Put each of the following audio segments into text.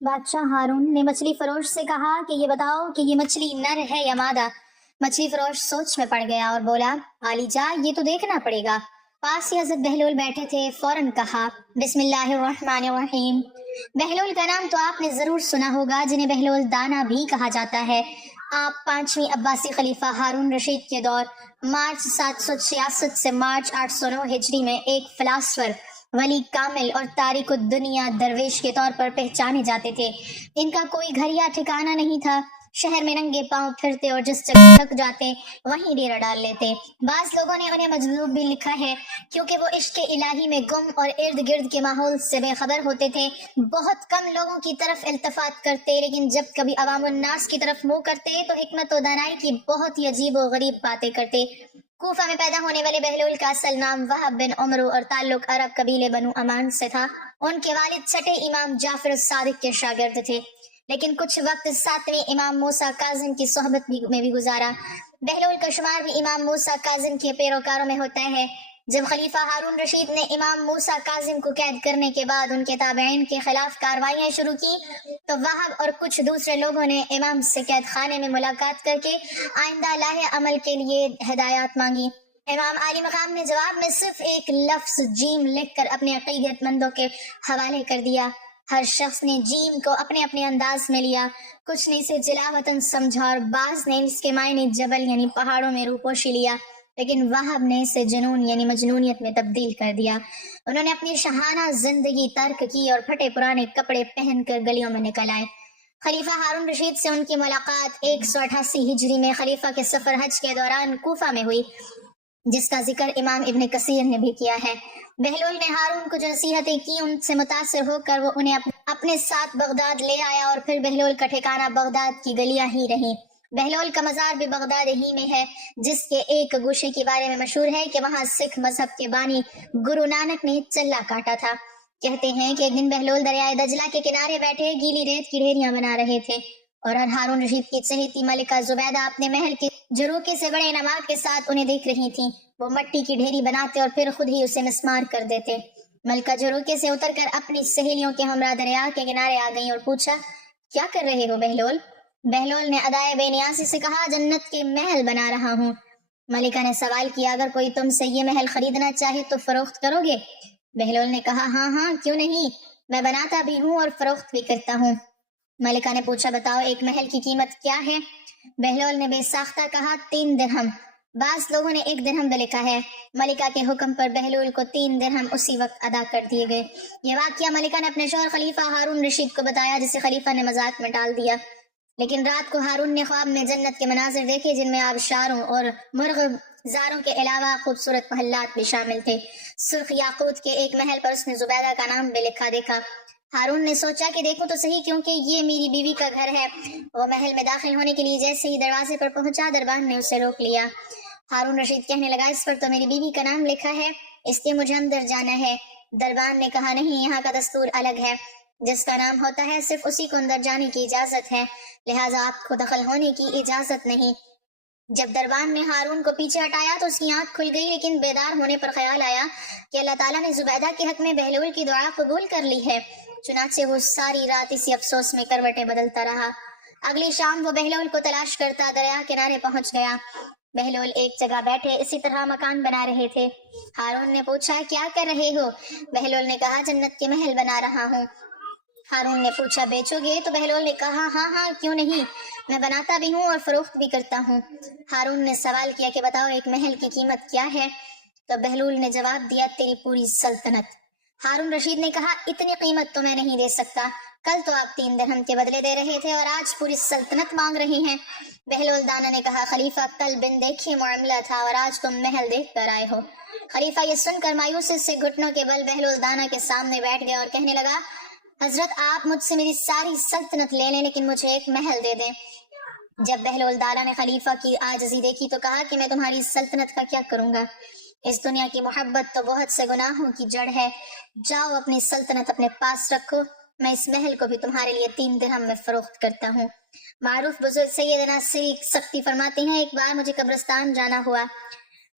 بادشاہ ہارون نے مچھلی فروش سے کہا کہ یہ بتاؤ کہ یہ مچھلی نر ہے یا مادہ۔ مچھلی فروش سوچ میں پڑ گیا اور بولا، عالی جا یہ تو دیکھنا پڑے گا۔ پاس ہی حضرت بہلول بیٹھے تھے، فوراً کہا، بسم اللہ الرحمن الرحیم۔ بہلول کا نام تو آپ نے ضرور سنا ہوگا، جنہیں بہلول دانا بھی کہا جاتا ہے۔ آپ 5ویں عباسی خلیفہ ہارون رشید کے دور مارچ 766 سے مارچ 809 ہجری میں ایک فلاسفر، ولی کامل اور تارک الدنیا درویش کے طور پر پہچانے جاتے تھے۔ ان کا کوئی گھر یا ٹھکانہ نہیں تھا، شہر میں ننگے پاؤں پھرتے اور جس جگہ تھک جاتے وہیں ڈیرا ڈال لیتے۔ بعض لوگوں نے انہیں مجذوب بھی لکھا ہے کیونکہ وہ عشق الہی میں گم اور ارد گرد کے ماحول سے بے خبر ہوتے تھے۔ بہت کم لوگوں کی طرف التفات کرتے، لیکن جب کبھی عوام الناس کی طرف منہ کرتے تو حکمت و دانائی کی بہت ہی عجیب و غریب باتیں کرتے۔ کوفہ میں پیدا ہونے والے بہلول کا اصل نام وہب بن عمرو اور تعلق عرب قبیلے بنو امان سے تھا۔ ان کے والد چھٹے امام جعفر الصادق کے شاگرد تھے، لیکن کچھ وقت 7ویں امام موسیٰ کاظم کی صحبت میں بھی گزارا۔ بہلول کا شمار بھی امام موسیٰ کاظم کے پیروکاروں میں ہوتا ہے۔ جب خلیفہ ہارون رشید نے امام موسیٰ کاظم کو قید کرنے کے بعد ان کے تابعین کے خلاف کارروائیاں شروع کی تو وہب اور کچھ دوسرے لوگوں نے امام سے قید خانے میں ملاقات کر کے آئندہ لاہ عمل کے لیے ہدایات مانگی۔ امام عالی مقام نے جواب میں صرف ایک لفظ جیم لکھ کر اپنے عقیدت مندوں کے حوالے کر دیا۔ ہر شخص نے جیم کو اپنے اپنے انداز میں لیا، کچھ نے اسے جلاوطن سمجھا اور بعض نے اس کے معنی جبل یعنی پہاڑوں میں روپوشی لیا، لیکن وہب نے اسے جنون یعنی مجنونیت میں تبدیل کر دیا۔ انہوں نے اپنی شاہانہ زندگی ترک کی اور پھٹے پرانے کپڑے پہن کر گلیوں میں نکل آئے۔ خلیفہ ہارون رشید سے ان کی ملاقات 188 ہجری میں خلیفہ کے سفر حج کے دوران کوفہ میں ہوئی، جس کا ذکر امام ابن کثیر نے بھی کیا ہے۔ بہلول نے ہارون کو جو نصیحتیں کی ان سے متاثر ہو کر وہ انہیں اپنے ساتھ بغداد لے آیا، اور پھر بہلول کا ٹھکانہ بغداد کی گلیاں ہی رہیں۔ بہلول کا مزار بھی بغداد ہی میں ہے، جس کے ایک گوشے کے بارے میں مشہور ہے کہ وہاں سکھ مذہب کے بانی گرو نانک نے چلہ کاٹا تھا۔ کہتے ہیں کہ ایک دن بہلول دریائے دجلہ کے کنارے بیٹھے گیلی ریت کی ڈھیریاں بنا رہے تھے، اور ہارون رشید کی چہیتی ملکہ زبیدہ اپنے محل کے جروکے سے بڑے انعامات کے ساتھ انہیں دیکھ رہی تھیں۔ وہ مٹی کی ڈھیری بناتے اور پھر خود ہی اسے مسمار کر دیتے۔ ملکہ جروکے سے اتر کر اپنی سہیلیوں کے ہمراہ دریا کے کنارے آ گئیں اور پوچھا، کیا کر رہے ہو بہلول؟ بہلول نے ادائے بے نیازی سے کہا، جنت کے محل بنا رہا ہوں۔ ملکہ نے سوال کیا، اگر کوئی تم سے یہ محل خریدنا چاہے تو فروخت کرو گے؟ بہلول نے کہا، ہاں ہاں کیوں نہیں، میں بناتا بھی ہوں اور فروخت بھی کرتا ہوں۔ ملکہ نے پوچھا، بتاؤ ایک محل کی قیمت کیا ہے؟ بہلول نے بے ساختہ کہا، 3 درہم۔ بعض لوگوں نے 1 درہم بھی لکھا ہے۔ ملکہ کے حکم پر بہلول کو 3 درہم اسی وقت ادا کر دیے گئے۔ یہ واقعہ ملکہ نے اپنے شوہر خلیفہ ہارون رشید کو بتایا، جسے خلیفہ نے مذاق میں ٹال دیا۔ لیکن رات کو ہارون نے خواب میں جنت کے مناظر دیکھے، جن میں آبشاروں اور مرغ زاروں کے علاوہ خوبصورت محلات بھی شامل تھے۔ سرخ یاقوت کے ایک محل پر اس نے زبیدہ کا نام بھی لکھا دیکھا۔ ہارون نے سوچا کہ دیکھوں تو صحیح، کیونکہ یہ میری بیوی کا گھر ہے۔ وہ محل میں داخل ہونے کے لیے جیسے ہی دروازے پر پہنچا، دربان نے اسے روک لیا۔ ہارون رشید کہنے لگا، اس پر تو میری بیوی کا نام لکھا ہے، اس لیے مجھے اندر جانا ہے۔ دربان نے کہا، نہیں، یہاں کا دستور الگ ہے، جس کا نام ہوتا ہے صرف اسی کو اندر جانے کی اجازت ہے، لہٰذا آپ کو دخل ہونے کی اجازت نہیں۔ جب دربان نے ہارون کو پیچھے ہٹایا تو اس کی آنکھ کھل گئی، لیکن بیدار ہونے پر خیال آیا کہ اللہ تعالیٰ نے زبیدہ کے حق میں بہلول کی دعا قبول کر لی ہے۔ چنانچہ وہ ساری رات اسی افسوس میں کروٹیں بدلتا رہا۔ اگلی شام وہ بہلول کو تلاش کرتا دریا کنارے پہنچ گیا۔ بہلول ایک جگہ بیٹھے اسی طرح مکان بنا رہے تھے۔ ہارون نے پوچھا، کیا کر رہے ہو؟ بہلول نے کہا، جنت کے محل بنا رہا ہوں۔ ہارون نے پوچھا، بیچو گے؟ تو بہلول نے کہا، ہاں ہاں کیوں نہیں، میں بناتا بھی ہوں اور فروخت بھی کرتا ہوں۔ ہارون نے سوال کیا کہ بتاؤ ایک محل کی قیمت کیا ہے؟ تو بہلول نے جواب دیا، تیری پوری سلطنت۔ ہارون رشید نے کہا، اتنی قیمت تو میں نہیں دے سکتا، کل تو آپ 3 درہم کے بدلے دے رہے تھے اور آج پوری سلطنت مانگ رہے ہیں۔ بہلول دانا نے کہا، خلیفہ کل بن دیکھے معاملہ تھا اور آج تم محل دیکھ کر آئے ہو۔ خلیفہ یہ سن کر مایوسی سے گھٹنوں کے بل بہلول دانا کے سامنے بیٹھ گیا اور کہنے لگا، حضرت آپ مجھ سے میری ساری سلطنت لے لیں لیکن مجھے ایک محل دے دیں۔ جب بہلول دانا نے خلیفہ کی عاجزی دیکھی تو کہا کہ میں تمہاری سلطنت کا کیا کروں گا؟ اس دنیا کی محبت تو بہت سے گناہوں کی جڑ ہے، جاؤ اپنی سلطنت اپنے پاس رکھو، میں اس محل کو بھی تمہارے لیے 3 درہم میں فروخت کرتا ہوں۔ معروف بزرگ سیدنا سیخ سختی فرماتے ہیں، ایک بار مجھے قبرستان جانا ہوا،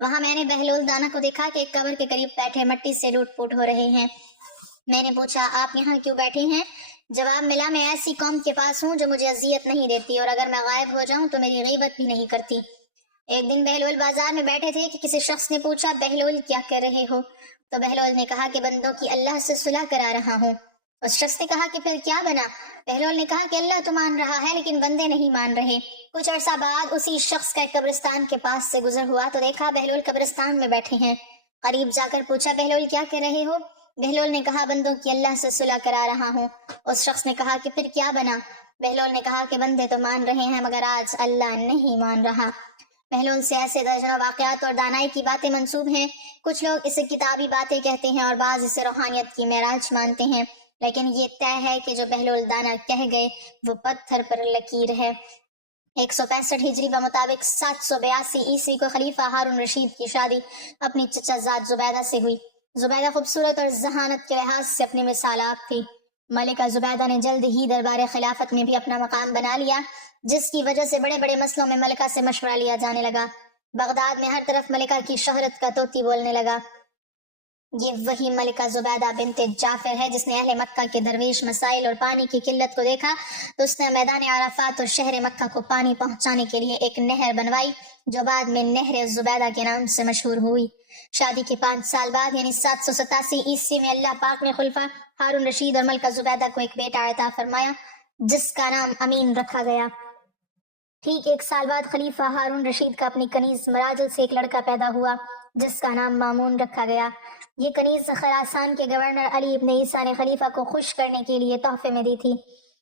وہاں میں نے بہلول دانا کو دیکھا کہ ایک قبر کے قریب بیٹھے مٹی سے لوٹ پوٹ ہو رہے ہیں۔ میں نے پوچھا آپ یہاں کیوں بیٹھے ہیں؟ جواب ملا میں ایسی قوم کے پاس ہوں جو مجھے اذیت نہیں دیتی اور اگر میں غائب ہو جاؤں تو میری غیبت بھی نہیں کرتی۔ ایک دن بہلول بازار میں بیٹھے تھے کہ کسی شخص نے پوچھا بہلول کیا کر رہے ہو؟ تو بہلول نے کہا کہ بندوں کی اللہ سے صلح کرا رہا ہوں۔ اس شخص نے کہا کہ پھر کیا بنا؟ بہلول نے کہا کہ اللہ تو مان رہا ہے لیکن بندے نہیں مان رہے۔ کچھ عرصہ بعد اسی شخص کا ایک قبرستان کے پاس سے گزر ہوا تو دیکھا بہلول قبرستان میں بیٹھے ہیں۔ قریب جا کر پوچھا بہلول کیا کر رہے ہو؟ بہلول نے کہا بندوں کی اللہ سے صلح کرا رہا ہوں۔ اس شخص نے کہا کہ پھر کیا بنا؟ بہلول نے کہا کہ بندے تو مان رہے ہیں مگر آج اللہ نہیں مان رہا۔ بہلول سے ایسے درجنوں واقعات اور دانائی کی باتیں منسوب ہیں۔ کچھ لوگ اسے کتابی باتیں کہتے ہیں اور بعض اسے روحانیت کی معراج مانتے ہیں، لیکن یہ طے ہے کہ جو بہلول دانا کہہ گئے وہ پتھر پر لکیر ہے۔ 165 ہجری بمطابق 782 عیسوی کو خلیفہ ہارون رشید کی شادی اپنی چچا زاد زبیدہ سے ہوئی۔ زبیدہ خوبصورت اور ذہانت کے لحاظ سے اپنی مثال آپ تھی۔ ملکہ زبیدہ نے جلد ہی دربار خلافت میں بھی اپنا مقام بنا لیا، جس کی وجہ سے بڑے بڑے مسئلوں میں ملکہ سے مشورہ لیا جانے لگا۔ بغداد میں ہر طرف ملکہ کی شہرت کا طوطی بولنے لگا۔ یہ وہی ملکہ زبیدہ بنت جعفر ہے جس نے اہل مکہ کے درویش مسائل اور پانی کی قلت کو دیکھا تو اس نے میدان عرفات اور شہر مکہ کو پانی پہنچانے کے لیے ایک نہر بنوائی جو بعد میں نہر زبیدہ کے نام سے مشہور ہوئی۔ شادی کے 5 سال بعد یعنی 787 عیسوی میں اللہ پاک نے خلفاء ہارون رشید اور ملکہ زبیدہ کو ایک بیٹا عطا فرمایا جس کا نام امین رکھا گیا۔ ٹھیک 1 سال بعد خلیفہ ہارون رشید کا اپنی کنیز مراجل سے ایک لڑکا پیدا ہوا جس کا نام مامون رکھا گیا۔ یہ کنیز خراسان کے گورنر علی ابن عیسیٰ نے خلیفہ کو خوش کرنے کے لیے تحفے میں دی تھی۔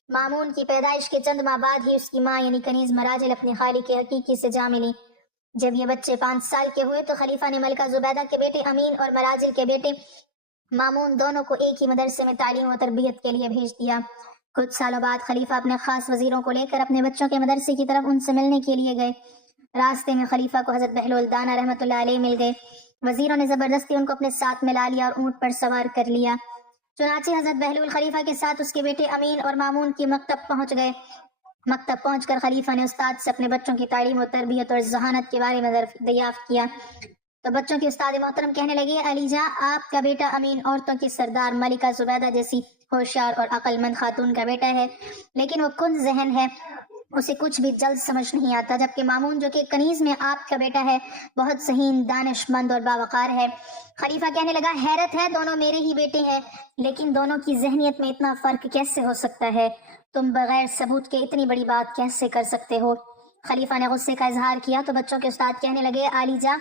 مامون کی پیدائش کے چند ماہ بعد ہی اس کی ماں یعنی کنیز مراجل اپنے خالق حقیقی سے جا ملی۔ جب یہ بچے 5 سال کے ہوئے تو خلیفہ نے ملکہ زبیدہ کے بیٹے امین اور مراجل کے بیٹے مامون دونوں کو ایک ہی مدرسے میں تعلیم و تربیت کے لیے بھیج دیا۔ کچھ سالوں بعد خلیفہ اپنے خاص وزیروں کو لے کر اپنے بچوں کے مدرسے کی طرف ان سے ملنے کے لیے گئے۔ راستے میں خلیفہ کو حضرت بہلول دانا رحمۃ اللہ علیہ مل گئے۔ وزیروں نے زبردستی ان کو اپنے ساتھ ملا لیا اور اونٹ پر سوار کر لیا۔ چنانچہ حضرت بہلول خلیفہ کے ساتھ اس کے بیٹے امین اور مامون کی مکتب پہنچ گئے۔ مکتب پہنچ کر خلیفہ نے استاد سے اپنے بچوں کی تعلیم و تربیت اور ذہانت کے بارے میں دریافت کیا تو بچوں کے استاد محترم کہنے لگے علی جاں آپ کا بیٹا امین عورتوں کی سردار ملکہ زبیدہ جیسی ہوشیار اور عقل مند خاتون کا بیٹا ہے، لیکن وہ کن ذہن ہے، اسے کچھ بھی جلد سمجھ نہیں آتا، جبکہ مامون جو کہ کنیز میں آپ کا بیٹا ہے بہت ذہین، دانش مند اور باوقار ہے۔ خلیفہ کہنے لگا حیرت ہے، دونوں میرے ہی بیٹے ہیں لیکن دونوں کی ذہنیت میں اتنا فرق کیسے ہو سکتا ہے؟ تم بغیر ثبوت کے اتنی بڑی بات کیسے کر سکتے ہو؟ خلیفہ نے غصے کا اظہار کیا تو بچوں کے استاد کہنے لگے علی جاں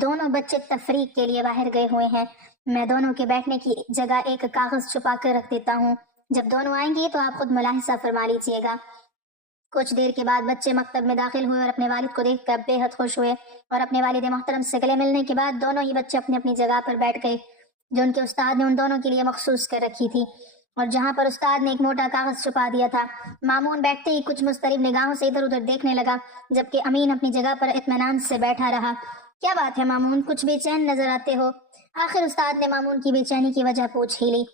دونوں بچے تفریق کے لیے باہر گئے ہوئے ہیں، میں دونوں کے بیٹھنے کی جگہ ایک کاغذ چھپا کر رکھ دیتا ہوں، جب دونوں آئیں گے تو آپ خود ملاحظہ فرما لیجیے گا۔ کچھ دیر کے بعد بچے مکتب میں داخل ہوئے اور اپنے والد کو دیکھ کر بے حد خوش ہوئے، اور اپنے والد محترم سے گلے ملنے کے بعد دونوں ہی بچے اپنی اپنی جگہ پر بیٹھ گئے جو ان کے استاد نے ان دونوں کے لیے مخصوص کر رکھی تھی اور جہاں پر استاد نے ایک موٹا کاغذ چھپا دیا تھا۔ مامون بیٹھتے ہی کچھ مضطرب نگاہوں سے ادھر ادھر دیکھنے لگا جبکہ امین اپنی جگہ پر اطمینان سے بیٹھا رہا۔ کیا بات ہے مامون، کچھ بے چین نظر آتے ہو؟ آخر استاد نے مامون کی بے چینی کی وجہ پوچھ ہی لی۔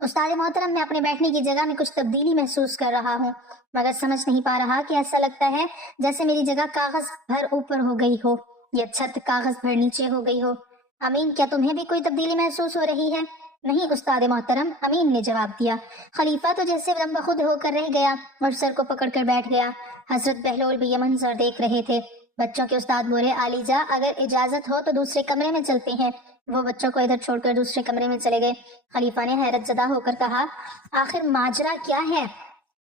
استاد محترم میں اپنے بیٹھنے کی جگہ میں کچھ تبدیلی محسوس کر رہا ہوں مگر سمجھ نہیں پا رہا کہ ایسا لگتا ہے جیسے میری جگہ کاغذ بھر اوپر ہو گئی ہو یا چھت کاغذ بھر نیچے ہو گئی ہو۔ امین کیا تمہیں بھی کوئی تبدیلی محسوس ہو رہی ہے؟ نہیں استاد محترم، امین نے جواب دیا۔ خلیفہ تو جیسے دم بخود ہو کر رہ گیا اور سر کو پکڑ کر بیٹھ گیا۔ حضرت بہلول بھی یہ منظر دیکھ رہے تھے۔ بچوں کے استاد بولے علی جاں اگر اجازت ہو تو دوسرے کمرے میں چلتے ہیں۔ وہ بچوں کو ادھر چھوڑ کر دوسرے کمرے میں چلے گئے۔ خلیفہ نے حیرت زدہ ہو کر کہا آخر ماجرا کیا ہے؟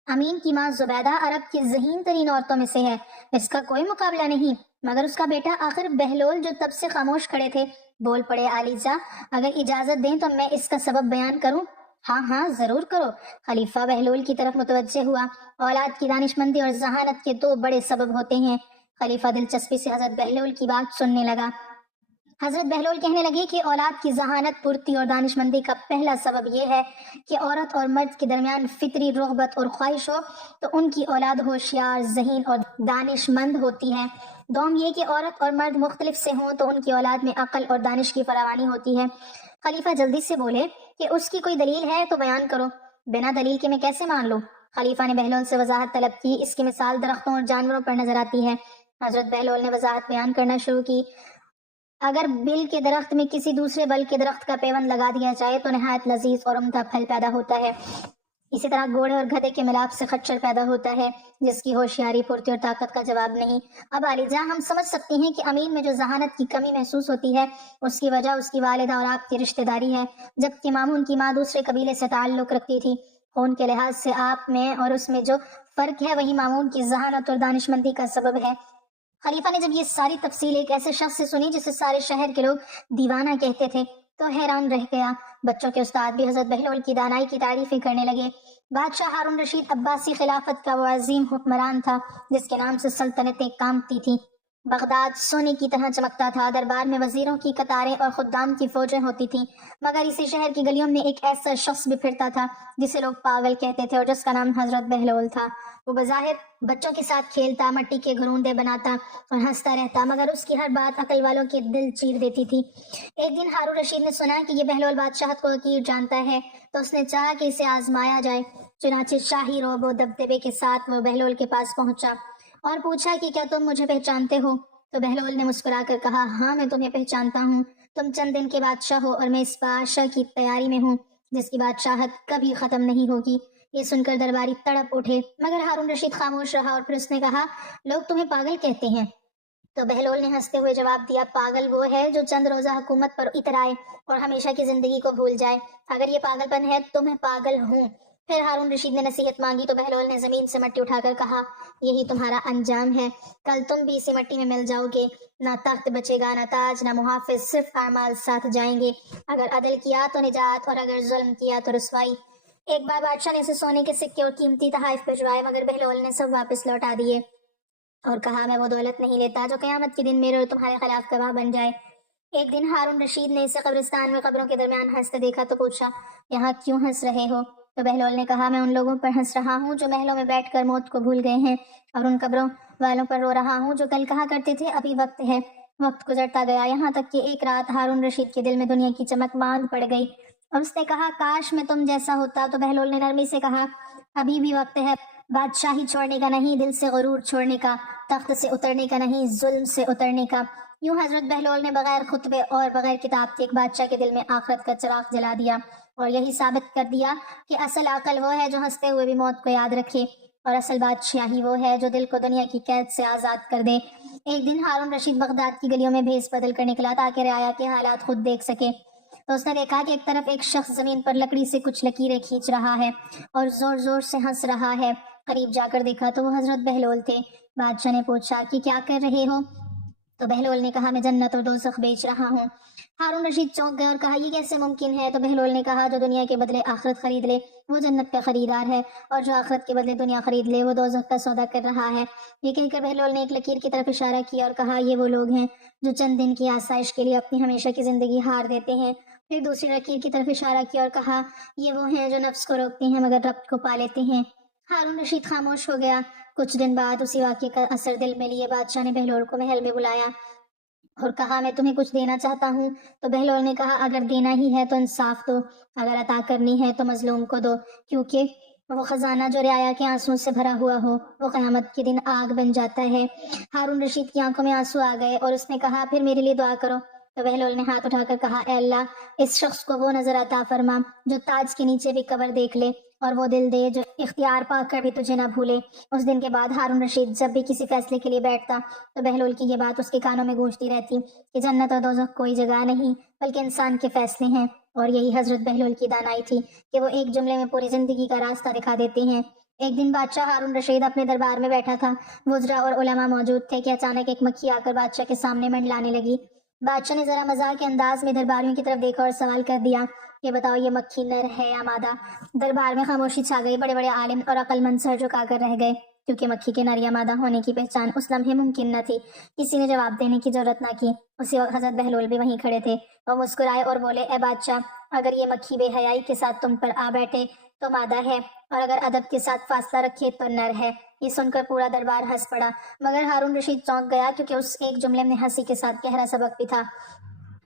امین کی ماں زبیدہ عرب کی ذہین ترین عورتوں میں سے ہے، اس کا کوئی مقابلہ نہیں، مگر اس کا بیٹا آخر بہلول جو تب سے خاموش کھڑے تھے بول پڑے علی جاں اگر اجازت دیں تو میں اس کا سبب بیان کروں؟ ہاں ہاں ضرور کرو۔ خلیفہ بہلول کی طرف متوجہ ہوا۔ اولاد کی دانش مندی اور ذہانت کے 2 بڑے سبب ہوتے ہیں۔ خلیفہ دلچسپی سے حضرت بہلول کی بات سننے لگا۔ حضرت بہلول کہنے لگے کہ اولاد کی ذہانت، پرتی اور دانش مندی کا پہلا سبب یہ ہے کہ عورت اور مرد کے درمیان فطری رغبت اور خواہش ہو تو ان کی اولاد ہوشیار، ذہین اور دانش مند ہوتی ہے۔ دوم یہ کہ عورت اور مرد مختلف سے ہوں تو ان کی اولاد میں عقل اور دانش کی فراوانی ہوتی ہے۔ خلیفہ جلدی سے بولے کہ اس کی کوئی دلیل ہے تو بیان کرو، بنا دلیل کے میں کیسے مان لوں؟ خلیفہ نے بہلول سے وضاحت طلب کی۔ اس کی مثال درختوں اور جانوروں پر نظر آتی ہے۔ حضرت بہلول نے وضاحت بیان کرنا شروع کی۔ اگر بل کے درخت میں کسی دوسرے بل کے درخت کا پیوند لگا دیا جائے تو نہایت لذیذ اور عمدہ پھل پیدا ہوتا ہے۔ اسی طرح گھوڑے اور گدھے کے ملاپ سے خچر پیدا ہوتا ہے جس کی ہوشیاری، پھرتی اور طاقت کا جواب نہیں۔ اب علی جاں، ہم سمجھ سکتے ہیں کہ امین میں جو ذہانت کی کمی محسوس ہوتی ہے اس کی وجہ اس کی والدہ اور آپ کی رشتہ داری ہے، جبکہ مامون کی ماں دوسرے قبیلے سے تعلق رکھتی تھی۔ خون کے لحاظ سے آپ میں اور اس میں جو فرق ہے وہی مامون کی ذہانت اور دانشمندی کا سبب ہے۔ خلیفہ نے جب یہ ساری تفصیل ایک ایسے شخص سے سنی جسے سارے شہر کے لوگ دیوانہ کہتے تھے تو حیران رہ گیا۔ بچوں کے استاد بھی حضرت بہلول کی دانائی کی تعریفیں کرنے لگے۔ بادشاہ ہارون رشید عباسی خلافت کا وہ عظیم حکمران تھا جس کے نام سے سلطنتیں کامتی تھیں۔ بغداد سونے کی طرح چمکتا تھا، دربار میں وزیروں کی قطاریں اور خدام کی فوجیں ہوتی تھیں، مگر اسی شہر کی گلیوں میں ایک ایسا شخص بھی پھرتا تھا جسے لوگ پاگل کہتے تھے اور جس کا نام حضرت بہلول تھا۔ وہ بظاہر بچوں کے ساتھ کھیلتا، مٹی کے گھروندے بناتا اور ہنستا رہتا، مگر اس کی ہر بات عقل والوں کے دل چیر دیتی تھی۔ ایک دن ہارون رشید نے سنا کہ یہ بہلول بادشاہت کو حقیر جانتا ہے تو اس نے چاہا کہ اسے آزمایا جائے۔ چنانچہ شاہی روب و دبدبے کے ساتھ وہ بہلول کے پاس پہنچا اور پوچھا کہ کیا تم مجھے پہچانتے ہو؟ تو بہلول نے مسکرا کر کہا، ہاں میں تمہیں پہچانتا ہوں، تم چند دن کے بادشاہ ہو اور میں اس بادشاہ کی تیاری میں ہوں جس کی بادشاہت کبھی ختم نہیں ہوگی۔ یہ سن کر درباری تڑپ اٹھے، مگر ہارون رشید خاموش رہا اور پھر اس نے کہا، لوگ تمہیں پاگل کہتے ہیں۔ تو بہلول نے ہنستے ہوئے جواب دیا، پاگل وہ ہے جو چند روزہ حکومت پر اترائے اور ہمیشہ کی زندگی کو بھول جائے۔ اگر یہ پاگل پن ہے تو میں پاگل ہوں۔ پھر ہارون رشید نے نصیحت مانگی تو بہلول نے زمین سے مٹی اٹھا کر کہا، یہی تمہارا انجام ہے، کل تم بھی اسی مٹی میں مل جاؤ گے، نہ تخت بچے گا، نہ تاج، نہ محافظ، صرف اعمال ساتھ جائیں گے۔ اگر عدل کیا تو نجات اور اگر ظلم کیا تو رسوائی۔ ایک بار بادشاہ نے اسے سونے کے سکے اور قیمتی تحائف بھجوائے، مگر بہلول نے سب واپس لوٹا دیے اور کہا، میں وہ دولت نہیں لیتا جو قیامت کے دن میرے اور تمہارے خلاف گواہ بن جائے۔ ایک دن ہارون رشید نے اسے قبرستان میں قبروں کے درمیان ہنستے دیکھا تو پوچھا، یہاں کیوں ہنس رہے ہو؟ تو بہلول نے کہا، میں ان لوگوں پر ہنس رہا ہوں جو محلوں میں بیٹھ کر موت کو بھول گئے ہیں، اور ان قبروں والوں پر رو رہا ہوں جو کل کہا کرتے تھے ابھی وقت ہے۔ وقت گزرتا گیا، یہاں تک کہ ایک رات ہارون رشید کے دل میں دنیا کی چمک ماند پڑ گئی اور اس نے کہا، کاش میں تم جیسا ہوتا۔ تو بہلول نے نرمی سے کہا، ابھی بھی وقت ہے، بادشاہی چھوڑنے کا نہیں، دل سے غرور چھوڑنے کا، تخت سے اترنے کا نہیں، ظلم سے اترنے کا۔ یوں حضرت بہلول نے بغیر خطبے اور بغیر کتاب کے ایک بادشاہ کے دل میں آخرت کا چراغ جلا دیا اور یہی ثابت کر دیا کہ اصل عقل وہ ہے جو ہنستے ہوئے بھی موت کو یاد رکھے، اور اصل بادشاہی وہ ہے جو دل کو دنیا کی قید سے آزاد کر دے۔ ایک دن ہارون رشید بغداد کی گلیوں میں بھیس بدل کر نکلا تاکہ رعایا کے حالات خود دیکھ سکے۔ تو اس نے دیکھا کہ ایک طرف ایک شخص زمین پر لکڑی سے کچھ لکیریں کھینچ رہا ہے اور زور زور سے ہنس رہا ہے۔ قریب جا کر دیکھا تو وہ حضرت بہلول تھے۔ بادشاہ نے پوچھا کہ کیا کر رہے ہو؟ تو بہلول نے کہا، میں جنت اور دوزخ بیچ رہا ہوں۔ ہارون رشید چونک گئے اور کہا، یہ کیسے ممکن ہے؟ تو بہلول نے کہا، جو دنیا کے بدلے آخرت خرید لے وہ جنت کا خریدار ہے، اور جو آخرت کے بدلے دنیا خرید لے وہ دوزخ کا سودا کر رہا ہے۔ یہ کہہ کر بہلول نے ایک لکیر کی طرف اشارہ کیا اور کہا، یہ وہ لوگ ہیں جو چند دن کی آسائش کے لیے اپنی ہمیشہ کی زندگی ہار دیتے ہیں۔ پھر دوسری لکیر کی طرف اشارہ کیا اور کہا، یہ وہ ہیں جو نفس کو روکتے ہیں مگر رب کو پا لیتے ہیں۔ ہارون رشید خاموش ہو گیا۔ کچھ دن بعد اسی واقعے کا اثر دل میں لیے بادشاہ نے بہلول کو محل میں بلایا اور کہا، میں تمہیں کچھ دینا چاہتا ہوں۔ تو بہلول نے کہا، اگر دینا ہی ہے تو انصاف دو، اگر عطا کرنی ہے تو مظلوم کو دو، کیونکہ وہ خزانہ جو رعایا کے آنسوں سے بھرا ہوا ہو وہ قیامت کے دن آگ بن جاتا ہے۔ ہارون رشید کی آنکھوں میں آنسو آ گئے اور اس نے کہا، پھر میرے لیے دعا کرو۔ تو بہلول نے ہاتھ اٹھا کر کہا، اے اللہ، اس شخص کو وہ نظر عطا فرما جو تاج کے نیچے بھی قبر دیکھ لے، اور وہ دل دے جو اختیار پا کر بھی تجھے نہ بھولے۔ اس دن کے بعد ہارون رشید جب بھی کسی فیصلے کے لیے بیٹھتا تو بہلول کی یہ بات اس کے کانوں میں گونجتی رہتی کہ جنت اور دوزخ کوئی جگہ نہیں بلکہ انسان کے فیصلے ہیں، اور یہی حضرت بہلول کی دانائی تھی کہ وہ ایک جملے میں پوری زندگی کا راستہ دکھا دیتے ہیں۔ ایک دن بادشاہ ہارون رشید اپنے دربار میں بیٹھا تھا، وزراء اور علماء موجود تھے کہ اچانک ایک مکھی آ کر بادشاہ کے سامنے منڈلانے لگی۔ بادشاہ نے ذرا مزاح کے انداز میں درباریوں کی طرف دیکھا اور سوال کر دیا، یہ بتاؤ یہ مکھی نر ہے یا مادہ؟ دربار میں خاموشی چھا گئی، بڑے بڑے عالم اور عقل مند سر جھکا کر رہ گئے، کیونکہ مکھی کے نر یا مادہ ہونے کی پہچان اس لمحے ممکن نہ تھی۔ کسی نے جواب دینے کی ضرورت نہ کی۔ اسی وقت حضرت بہلول بھی وہیں کھڑے تھے۔ وہ مسکرائے اور بولے، اے بادشاہ، اگر یہ مکھی بے حیائی کے ساتھ تم پر آ بیٹھے تو مادہ ہے، اور اگر ادب کے ساتھ فاصلہ رکھے تو نر ہے۔ یہ سن کر پورا دربار ہنس پڑا، مگر ہارون رشید چونک گیا کیونکہ اس ایک جملے میں ہنسی کے ساتھ گہرا سبق بھی تھا۔